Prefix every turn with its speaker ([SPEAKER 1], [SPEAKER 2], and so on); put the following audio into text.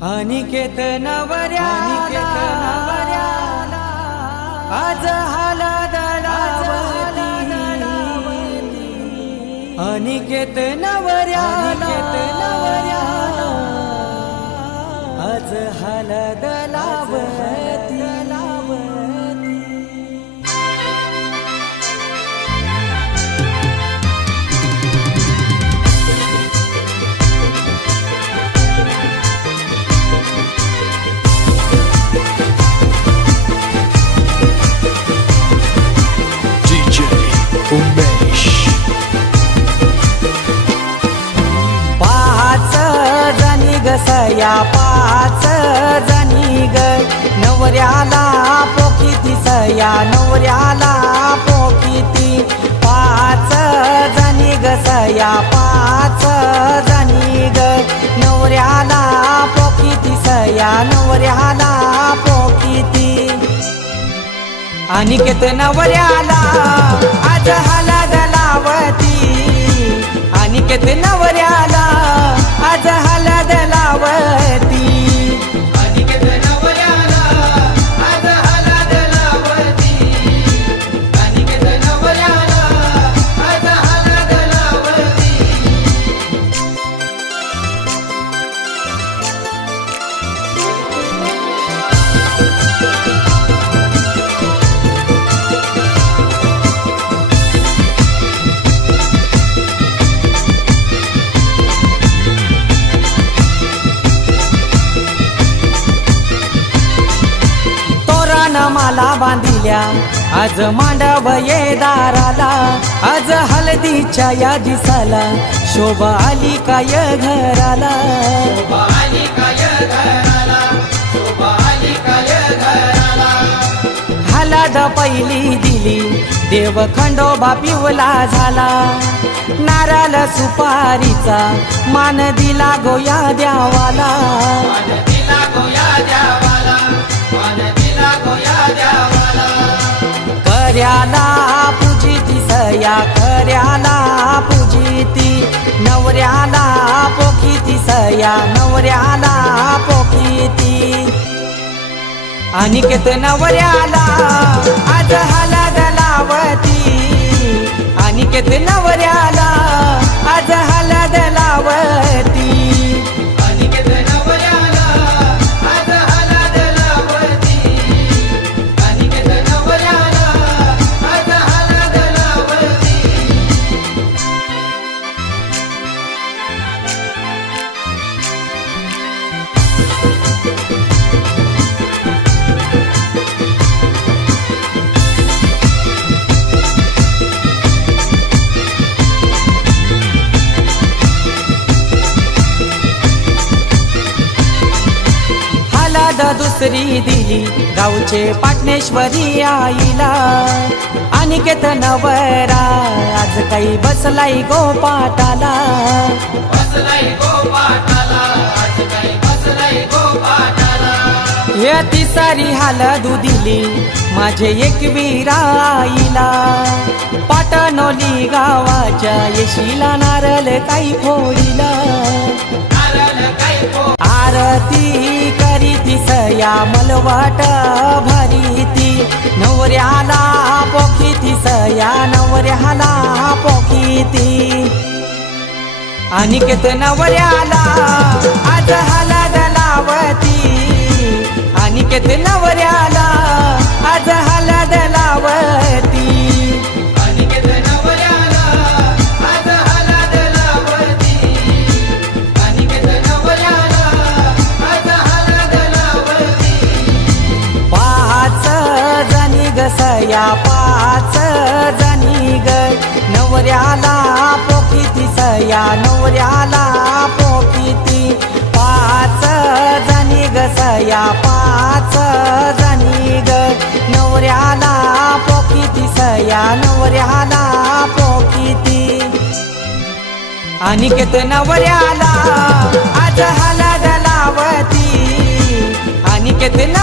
[SPEAKER 1] अनिकेत नवऱ्या आज हाला अनिकेत नवऱ्या आज हलद सया पाच जणी ग नवऱ्याला पोकिती सया नवऱ्याला पोकिती पाच जणी ग सया पाच जणी ग नवऱ्याला पोकिती सया नवऱ्याला पोकिती. अनिकेत नवऱ्याला आज हलद आणि अनिकेत नवऱ्या माला बांधिल्या. आज मांडव ये दाराला आज हळदीच्या या दिसाला. शोभा आली काय घराला. हलाद पहिली दिली देव खंडोबा पिवला झाला. नारळ सुपारीचा मान दिला गोया द्यावाला. कर्याला पूजिती सया कर्याला पूजिती. नवऱ्याला पोखिती सया नवऱ्याला पोखिती. अनिकेत नवऱ्याला आज हलद लावती. अनिकेत नवऱ्याला हलाद दिली गावचे पाटणेश्वरी आईला. अनिकेत नवरा आज काही बसलाई गोपाटाला. हे तिसारी हालदू दिली माझे एक आईला. पाटणोली गावाच्या येशीला नारल काही फोडीला. आरती करीती सया मलवाट भरीती. नवऱ्याला पोखीती सया नवऱ्याला पोखीती. अनिकेत नवऱ्याला आज हलद लावती. अनिकेत नवऱ्याला आज हलद लावती. नवऱ्या पाच जणी ग नवऱ्याला पोकिती सया नवऱ्याला पोकिती. पाच जणी ग सया पाच जणी ग नवऱ्याला पोकिती सया नवऱ्याला पोकिती. अनिकेत नवऱ्याला आज हलद लावती. अनिकेत नवऱ्याला